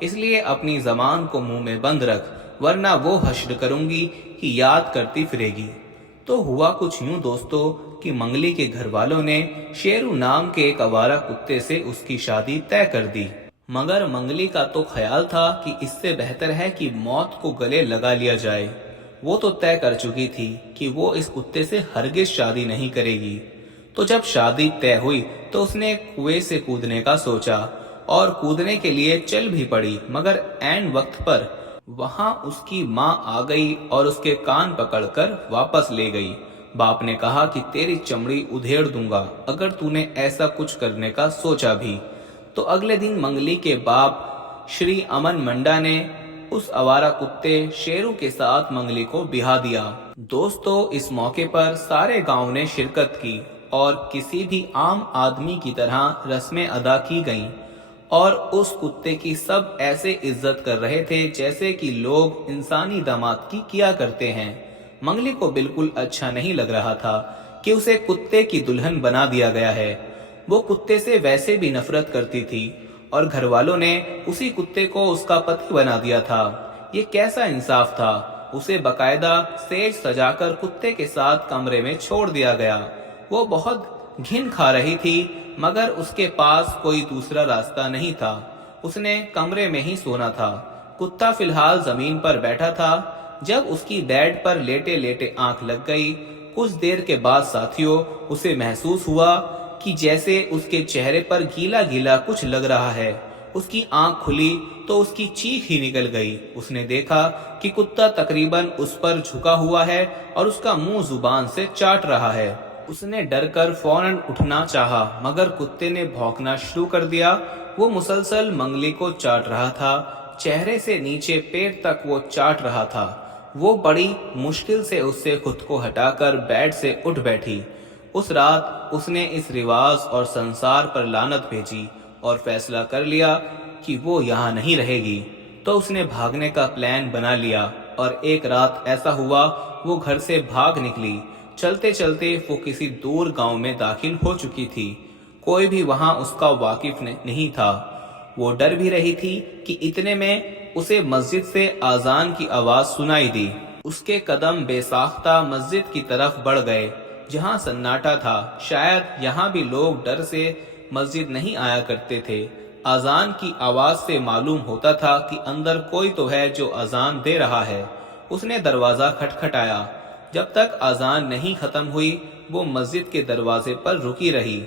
اس لیے اپنی زبان کو منہ میں بند رکھ، ورنہ وہ حشر کروں گی کہ یاد کرتی پھرے گی۔ تو ہوا کچھ یوں دوستو کہ منگلی کے گھر والوں نے شیرو نام کے ایک آوارہ کتے سے اس کی شادی طے کر دی، مگر منگلی کا تو خیال تھا کہ اس سے بہتر ہے کہ موت کو گلے لگا لیا جائے۔ وہ تو طے کر چکی تھی کہ وہ اس کتے سے ہرگز شادی نہیں کرے گی۔ تو جب شادی طے ہوئی تو اس نے کنویں سے کودنے کا سوچا اور کودنے کے لیے چل بھی پڑی، مگر عین وقت پر وہاں اس کی ماں آ گئی اور اس کے کان پکڑ کر واپس لے گئی۔ باپ نے کہا کہ تیری چمڑی ادھیڑ دوں گا اگر تو نے ایسا کچھ کرنے کا سوچا بھی۔ تو اگلے دن منگلی کے باپ شری امن منڈا نے اس آوارہ کتے شیرو کے ساتھ منگلی کو بیاہ دیا۔ دوستو اس موقع پر سارے گاؤں نے شرکت کی اور کسی بھی عام آدمی کی طرح رسمیں ادا کی گئیں، اور اس کتے کی سب ایسے عزت کر رہے تھے جیسے کہ لوگ انسانی داماد کی کیا کرتے ہیں۔ منگلی کو بالکل اچھا نہیں لگ رہا تھا کہ اسے کتے کی دلہن بنا دیا گیا ہے۔ وہ کتے سے ویسے بھی نفرت کرتی تھی اور گھر والوں نے اسی کتے کو اس کا پتی بنا دیا تھا۔ یہ کیسا انصاف تھا؟ اسے باقاعدہ سیج سجا کر کتے کے ساتھ کمرے میں چھوڑ دیا گیا۔ وہ بہت گھن کھا رہی تھی مگر اس کے پاس کوئی دوسرا راستہ نہیں تھا۔ اس نے کمرے میں ہی سونا تھا۔ کتا فی الحال زمین پر بیٹھا تھا۔ جب اس کی بیڈ پر لیٹے لیٹے آنکھ لگ گئی، کچھ دیر کے بعد ساتھیوں اسے محسوس ہوا کہ جیسے اس کے چہرے پر گیلا گیلا کچھ لگ رہا ہے۔ اس کی آنکھ کھلی تو اس کی چیخ ہی نکل گئی۔ اس نے دیکھا کہ کتا تقریباً اس پر جھکا ہوا ہے اور اس کا منہ زبان سے چاٹ رہا ہے۔ اس نے ڈر کر فوراً اٹھنا چاہا مگر کتے نے بھونکنا شروع کر دیا۔ وہ مسلسل منگلی کو چاٹ رہا تھا، چہرے سے نیچے پیٹ تک وہ چاٹ رہا تھا۔ وہ بڑی مشکل سے اس سے خود کو ہٹا کر بیڈ سے اٹھ بیٹھی۔ اس رات اس نے اس رواج اور سنسار پر لعنت بھیجی اور فیصلہ کر لیا کہ وہ یہاں نہیں رہے گی۔ تو اس نے بھاگنے کا پلان بنا لیا اور ایک رات ایسا ہوا وہ گھر سے بھاگ نکلی۔ چلتے چلتے وہ کسی دور گاؤں میں داخل ہو چکی تھی۔ کوئی بھی وہاں اس کا واقف نہیں تھا۔ وہ ڈر بھی رہی تھی کہ اتنے میں اسے مسجد سے اذان کی آواز سنائی دی۔ اس کے قدم بے ساختہ مسجد کی طرف بڑھ گئے جہاں سناٹا تھا۔ شاید یہاں بھی لوگ ڈر سے مسجد نہیں آیا کرتے تھے۔ اذان کی آواز سے معلوم ہوتا تھا کہ اندر کوئی تو ہے جو اذان دے رہا ہے۔ اس نے دروازہ کھٹکھٹایا۔ جب تک اذان نہیں ختم ہوئی وہ مسجد کے دروازے پر رکی رہی۔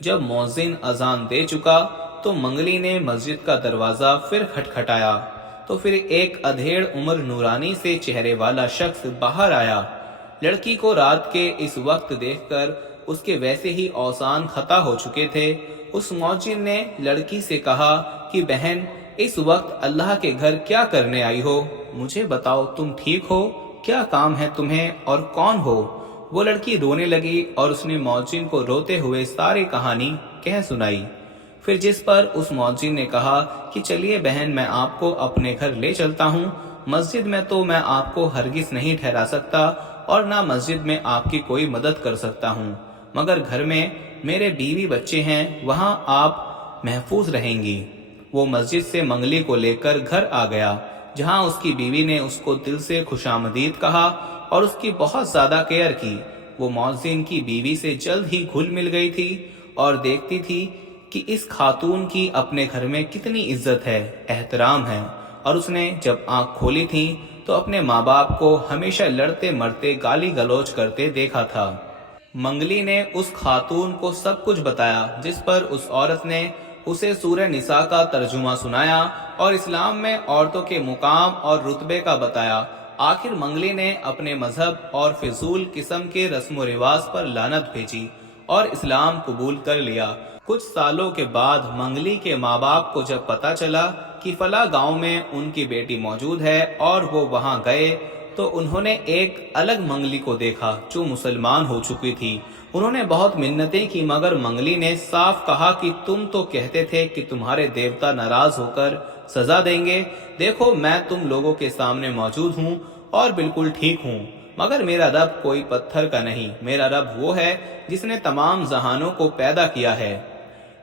جب مؤذن اذان دے چکا تو منگلی نے مسجد کا دروازہ پھر کھٹکھٹایا تو پھر ایک ادھیڑ عمر نورانی سے چہرے والا شخص باہر آیا۔ لڑکی کو رات کے اس وقت دیکھ کر اس کے ویسے ہی اوزان خطا ہو چکے تھے۔ اس مؤذن نے لڑکی سے کہا کہ بہن اس وقت اللہ کے گھر کیا کرنے آئی ہو؟ مجھے بتاؤ تم ٹھیک ہو؟ کیا کام ہے تمہیں اور کون ہو؟ وہ لڑکی رونے لگی اور اس نے مؤذن کو روتے ہوئے ساری کہانی کہہ سنائی۔ پھر جس پر اس مؤذن نے کہا کہ چلیے بہن میں آپ کو اپنے گھر لے چلتا ہوں۔ مسجد میں تو میں آپ کو ہرگز نہیں ٹھہرا سکتا اور نہ مسجد میں آپ کی کوئی مدد کر سکتا ہوں، مگر گھر میں میرے بیوی بچے ہیں، وہاں آپ محفوظ رہیں گی۔ وہ مسجد سے منگلی کو لے کر گھر آ گیا جہاں اس کی بیوی نے اس کو دل سے خوشامدید کہا اور اس کی بہت زیادہ کیئر کی۔ وہ مؤذن کی بیوی سے جلد ہی گھل مل گئی تھی اور دیکھتی تھی کہ اس خاتون کی اپنے گھر میں کتنی عزت ہے، احترام ہے، اور اس نے جب آنکھ کھولی تھی تو اپنے ماں باپ کو ہمیشہ لڑتے مرتے گالی گلوچ کرتے دیکھا تھا۔ منگلی نے اس خاتون کو سب کچھ بتایا جس پر اس عورت نے اسے سورہ نساء کا ترجمہ سنایا اور اسلام میں عورتوں کے مقام اور رتبے کا بتایا۔ آخر منگلی نے اپنے مذہب اور فضول قسم کے رسم و رواج پر لعنت بھیجی اور اسلام قبول کر لیا۔ کچھ سالوں کے بعد منگلی کے ماں باپ کو جب پتا چلا کہ فلاں گاؤں میں ان کی بیٹی موجود ہے اور وہ وہاں گئے تو انہوں نے ایک الگ منگلی کو دیکھا جو مسلمان ہو چکی تھی۔ انہوں نے بہت منتیں کی مگر منگلی نے صاف کہا کہ تم تو کہتے تھے کہ تمہارے دیوتا ناراض ہو کر سزا دیں گے، دیکھو میں تم لوگوں کے سامنے موجود ہوں اور بالکل ٹھیک ہوں، مگر میرا رب کوئی پتھر کا نہیں، میرا رب وہ ہے جس نے تمام جہانوں کو پیدا کیا ہے۔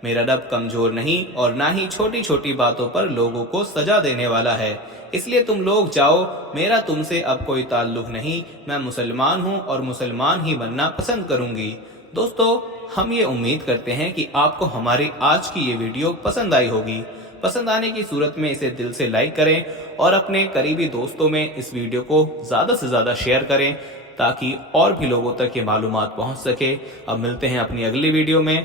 میرا رب کمزور نہیں اور نہ ہی چھوٹی چھوٹی باتوں پر لوگوں کو سزا دینے والا ہے، اس لیے تم لوگ جاؤ، میرا تم سے اب کوئی تعلق نہیں، میں مسلمان ہوں اور مسلمان ہی بننا پسند کروں گی۔ دوستو، ہم یہ امید کرتے ہیں کہ آپ کو ہماری آج کی یہ ویڈیو پسند آئی ہوگی۔ پسند آنے کی صورت میں اسے دل سے لائک کریں اور اپنے قریبی دوستوں میں اس ویڈیو کو زیادہ سے زیادہ شیئر کریں تاکہ اور بھی لوگوں تک یہ معلومات پہنچ سکے۔ اب ملتے ہیں اپنی اگلی ویڈیو میں۔